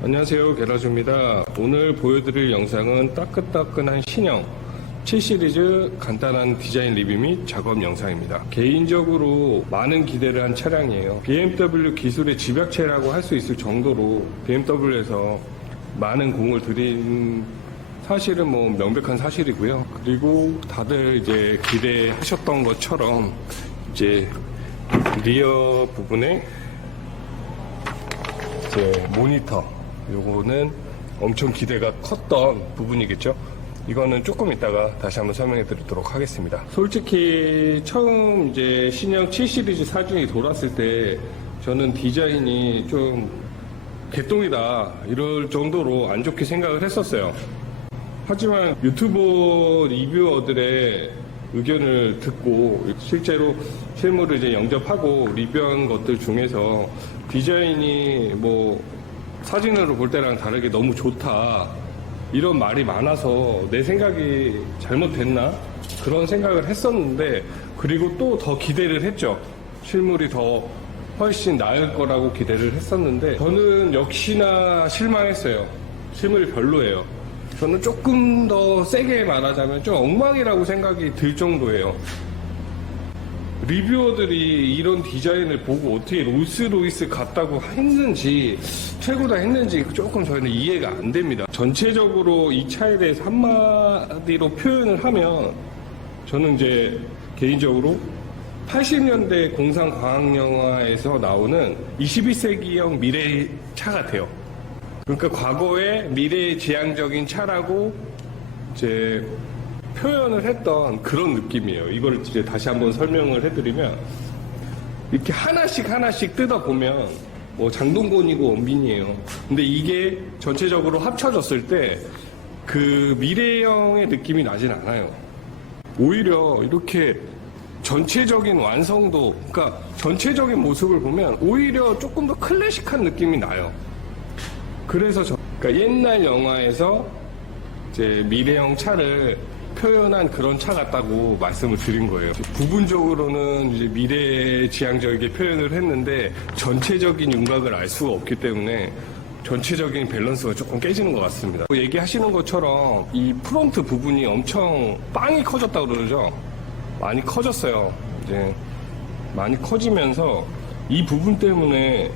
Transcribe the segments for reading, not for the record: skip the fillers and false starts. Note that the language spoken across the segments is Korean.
안녕하세요, 게라주입니다. 오늘 보여드릴 영상은 따끈따끈한 신형 7시리즈 간단한 디자인 리뷰 및 작업 영상입니다. 개인적으로 많은 기대를 한 차량이에요. BMW 기술의 집약체라고 할 수 있을 정도로 BMW에서 많은 공을 들인 사실은 뭐 명백한 사실이고요. 그리고 다들 이제 기대하셨던 것처럼 이제 리어 부분에 이제 모니터, 요거는 엄청 기대가 컸던 부분이겠죠. 이거는 조금 이따가 다시 한번 설명해 드리도록 하겠습니다. 솔직히 처음 이제 신형 7시리즈 사진이 돌았을 때 저는 디자인이 좀 개똥이다 이럴 정도로 안 좋게 생각을 했었어요. 하지만 유튜버 리뷰어들의 의견을 듣고 실제로 실물을 이제 영접하고 리뷰한 것들 중에서 디자인이 뭐 사진으로 볼 때랑 다르게 너무 좋다 이런 말이 많아서 내 생각이 잘못됐나 그런 생각을 했었는데, 그리고 또 더 기대를 했죠. 실물이 더 훨씬 나을 거라고 기대를 했었는데 저는 역시나 실망했어요. 실물이 별로예요. 저는 조금 더 세게 말하자면 좀 엉망이라고 생각이 들 정도예요. 리뷰어들이 이런 디자인을 보고 어떻게 롤스로이스 같다고 했는지, 최고다 했는지 조금 저희는 이해가 안 됩니다. 전체적으로 이 차에 대해서 한마디로 표현을 하면 저는 이제 개인적으로 80년대 공상 과학 영화에서 나오는 21세기형 미래의 차 같아요. 그러니까 과거의 미래의 지향적인 차라고 이제 표현을 했던 그런 느낌이에요. 이걸 이제 다시 한번 설명을 해드리면, 이렇게 하나씩 뜯어보면 뭐 장동건이고 원빈이에요. 근데 이게 전체적으로 합쳐졌을 때 그 미래형의 느낌이 나진 않아요. 오히려 이렇게 전체적인 완성도, 그러니까 전체적인 모습을 보면 오히려 조금 더 클래식한 느낌이 나요. 그래서 그러니까 옛날 영화에서 이제 미래형 차를 표현한 그런 차 같다고 말씀을 드린 거예요. 부분적으로는 이제 미래지향적이게 표현을 했는데 전체적인 윤곽을 알 수가 없기 때문에 전체적인 밸런스가 조금 깨지는 것 같습니다. 얘기하시는 것처럼 이 프론트 부분이 엄청 빵이 커졌다고 그러죠. 많이 커졌어요. 이제 많이 커지면서 이 부분 때문에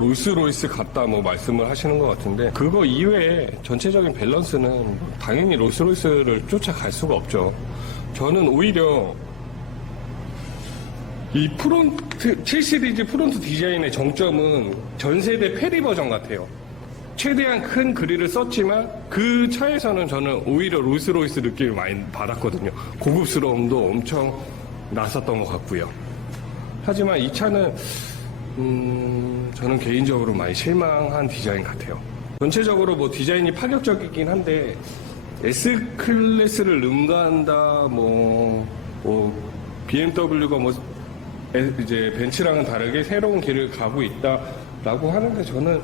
롤스로이스 같다 뭐 말씀을 하시는 것 같은데, 그거 이외에 전체적인 밸런스는 당연히 롤스로이스를 쫓아갈 수가 없죠. 저는 오히려 이 프론트 7시리즈 프론트 디자인의 정점은 전세대 페리 버전 같아요. 최대한 큰 그릴을 썼지만 그 차에서는 저는 오히려 롤스로이스 느낌을 많이 받았거든요. 고급스러움도 엄청 났었던 것 같고요. 하지만 이 차는 저는 개인적으로 많이 실망한 디자인 같아요. 전체적으로 뭐 디자인이 파격적이긴 한데 S클래스를 능가한다, BMW가 이제 벤츠랑은 다르게 새로운 길을 가고 있다라고 하는데 저는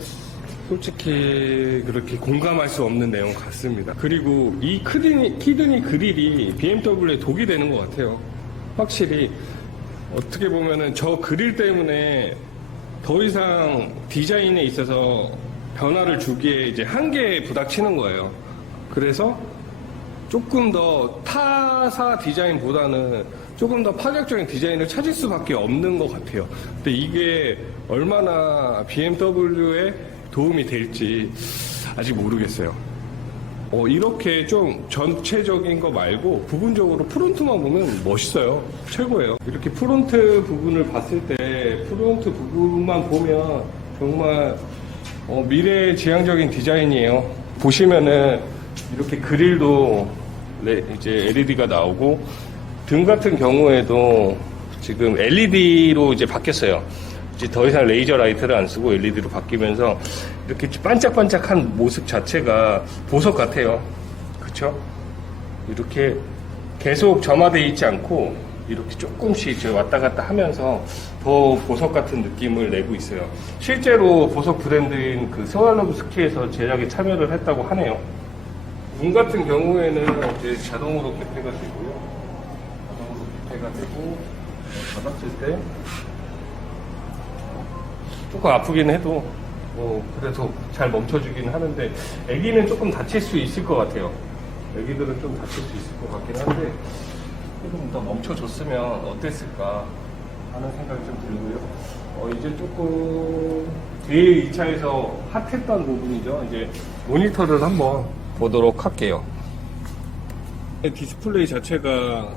솔직히 그렇게 공감할 수 없는 내용 같습니다. 그리고 이 키드니 그릴이 BMW에 독이 되는 것 같아요. 확실히 어떻게 보면은 저 그릴 때문에 더 이상 디자인에 있어서 변화를 주기에 이제 한계에 부닥치는 거예요. 그래서 조금 더 타사 디자인보다는 조금 더 파격적인 디자인을 찾을 수밖에 없는 것 같아요. 근데 이게 얼마나 BMW에 도움이 될지 아직 모르겠어요. 이렇게 좀 전체적인 거 말고 부분적으로 프론트만 보면 멋있어요. 최고예요. 이렇게 프론트 부분을 봤을 때 프론트 부분만 보면 정말 미래지향적인 디자인이에요. 보시면은 이렇게 그릴도 이제 LED가 나오고, 등 같은 경우에도 지금 LED로 이제 바뀌었어요. 이제 더 이상 레이저 라이트를 안 쓰고 LED로 바뀌면서 이렇게 반짝반짝한 모습 자체가 보석 같아요. 그쵸? 이렇게 계속 점화되어 있지 않고 이렇게 조금씩 왔다 갔다 하면서 더 보석 같은 느낌을 내고 있어요. 실제로 보석 브랜드인 그 스와로브스키에서 제작에 참여를 했다고 하네요. 문 같은 경우에는 이제 자동으로 개폐가 되고요. 자동으로 개폐가 되고, 닫았을 때 조금 아프긴 해도 그래서 잘 멈춰주긴 하는데 애기는 조금 다칠 수 있을 것 같아요. 애기들은 좀 다칠 수 있을 것 같긴 한데 조금 더 멈춰줬으면 어땠을까 하는 생각이 좀 들고요. 이제 조금 뒤에 2차에서 핫했던 부분이죠. 이제 모니터를 한번 보도록 할게요. 디스플레이 자체가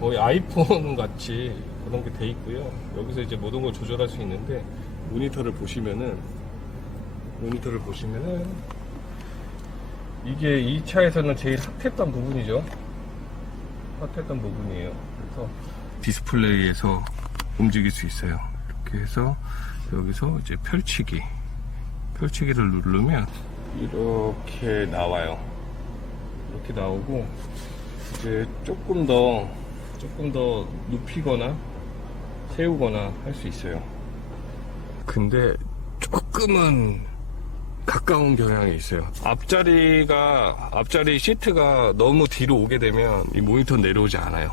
거의 아이폰 같이 그런 게 돼 있고요. 여기서 이제 모든 걸 조절할 수 있는데 모니터를 보시면은 이게 2차에서는 제일 핫했던 부분이죠. 핫했던 부분이에요. 그래서 디스플레이에서 움직일 수 있어요. 이렇게 해서 여기서 이제 펼치기를 누르면 이렇게 나와요. 이렇게 나오고 이제 조금 더 눕히거나 세우거나 할 수 있어요. 근데 조금은 가까운 경향이 있어요. 앞자리 시트가 너무 뒤로 오게 되면 이 모니터 내려오지 않아요.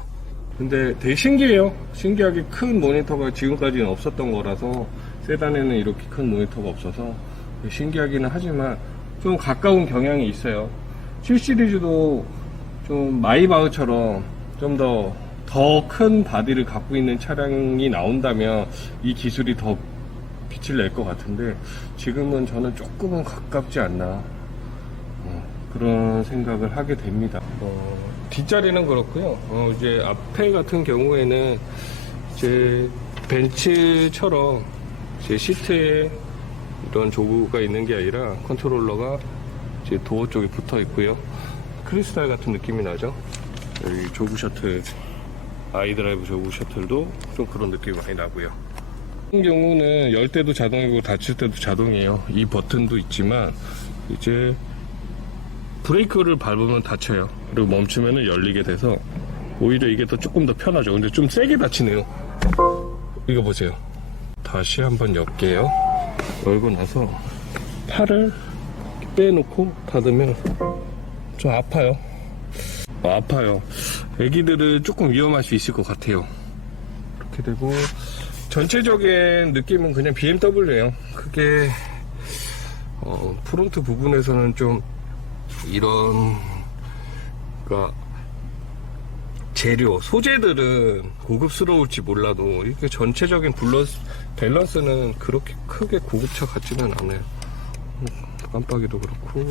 근데 되게 신기해요. 신기하게 큰 모니터가 지금까지는 없었던 거라서 세단에는 이렇게 큰 모니터가 없어서 신기하기는 하지만 좀 가까운 경향이 있어요. 7 시리즈도 좀 마이바흐처럼 좀 더 큰 바디를 갖고 있는 차량이 나온다면 이 기술이 더 빛을 낼 것 같은데 지금은 저는 조금은 가깝지 않나 그런 생각을 하게 됩니다. 뒷자리는 그렇고요. 이제 앞에 같은 경우에는 이제 벤츠처럼 이제 시트에 이런 조그가 있는 게 아니라 컨트롤러가 이제 도어 쪽에 붙어 있고요. 크리스탈 같은 느낌이 나죠. 여기 조그 셔틀, 아이드라이브 조그 셔틀도 좀 그런 느낌이 많이 나고요. 같은 경우는 열 때도 자동이고 닫힐 때도 자동이에요. 이 버튼도 있지만 이제 브레이크를 밟으면 닫혀요. 그리고 멈추면 열리게 돼서 오히려 이게 더 조금 더 편하죠. 근데 좀 세게 닫히네요. 이거 보세요. 다시 한번 열게요. 열고 나서 팔을 빼놓고 닫으면 좀 아파요. 아파요. 애기들은 조금 위험할 수 있을 것 같아요. 이렇게 되고 전체적인 느낌은 그냥 BMW예요. 그게 프론트 부분에서는 좀 이런 그러니까 재료, 소재들은 고급스러울지 몰라도 이게 전체적인 밸런스는 그렇게 크게 고급차 같지는 않아요. 깜빡이도 그렇고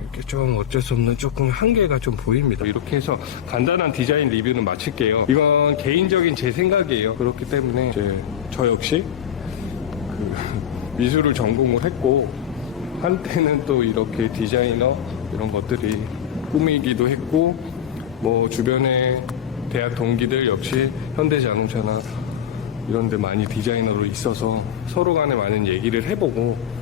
이렇게 좀 어쩔 수 없는 조금 한계가 좀 보입니다. 이렇게 해서 간단한 디자인 리뷰는 마칠게요. 이건 개인적인 제 생각이에요. 그렇기 때문에 이제 저 역시 미술을 전공을 했고 한때는 또 이렇게 디자이너 이런 것들이 꿈이기도 했고 뭐 주변에 대학 동기들 역시 현대자동차나 이런 데 많이 디자이너로 있어서 서로 간에 많은 얘기를 해보고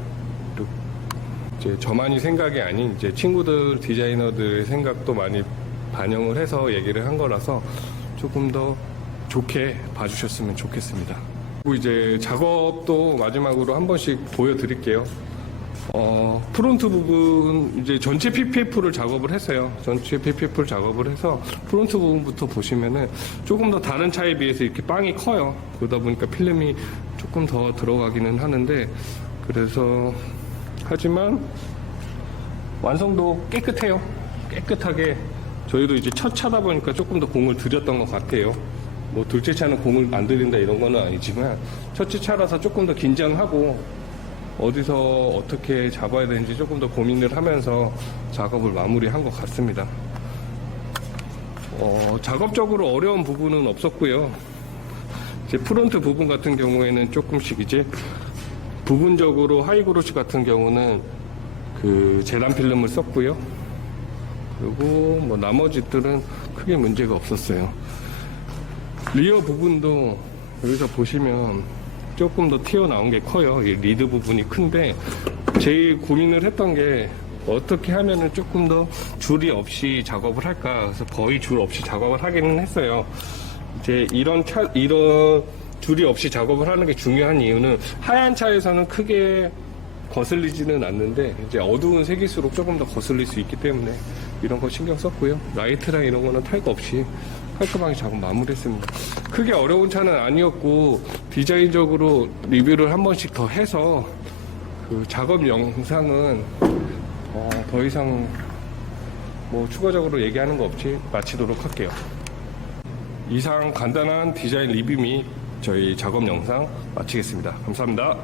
이제 저만이 생각이 아닌 이제 친구들 디자이너들의 생각도 많이 반영을 해서 얘기를 한 거라서 조금 더 좋게 봐주셨으면 좋겠습니다. 그리고 이제 작업도 마지막으로 한 번씩 보여드릴게요. 프론트 부분 이제 전체 PPF를 작업을 했어요. 전체 PPF를 작업을 해서 프론트 부분부터 보시면은 조금 더 다른 차에 비해서 이렇게 빵이 커요. 그러다 보니까 필름이 조금 더 들어가기는 하는데 그래서 하지만 완성도 깨끗해요. 깨끗하게 저희도 이제 첫 차다 보니까 조금 더 공을 들였던 것 같아요. 뭐 둘째 차는 공을 안 들인다 이런 거는 아니지만 첫째 차라서 조금 더 긴장하고 어디서 어떻게 잡아야 되는지 조금 더 고민을 하면서 작업을 마무리한 것 같습니다. 작업적으로 어려운 부분은 없었고요. 이제 프론트 부분 같은 경우에는 조금씩 이제 부분적으로 하이그로시 같은 경우는 그 재단 필름을 썼고요. 그리고 뭐 나머지들은 크게 문제가 없었어요. 리어 부분도 여기서 보시면 조금 더 튀어나온 게 커요. 이 리드 부분이 큰데 제일 고민을 했던 게 어떻게 하면은 조금 더 줄이 없이 작업을 할까. 그래서 거의 줄 없이 작업을 하기는 했어요. 이제 이런 줄이 없이 작업을 하는 게 중요한 이유는 하얀 차에서는 크게 거슬리지는 않는데 이제 어두운 색일수록 조금 더 거슬릴 수 있기 때문에 이런 거 신경 썼고요. 라이트랑 이런 거는 탈 거 없이 깔끔하게 작업 마무리했습니다. 크게 어려운 차는 아니었고 디자인적으로 리뷰를 한 번씩 더 해서 그 작업 영상은 더 이상 뭐 추가적으로 얘기하는 거 없이 마치도록 할게요. 이상 간단한 디자인 리뷰 및 저희 작업 영상 마치겠습니다. 감사합니다.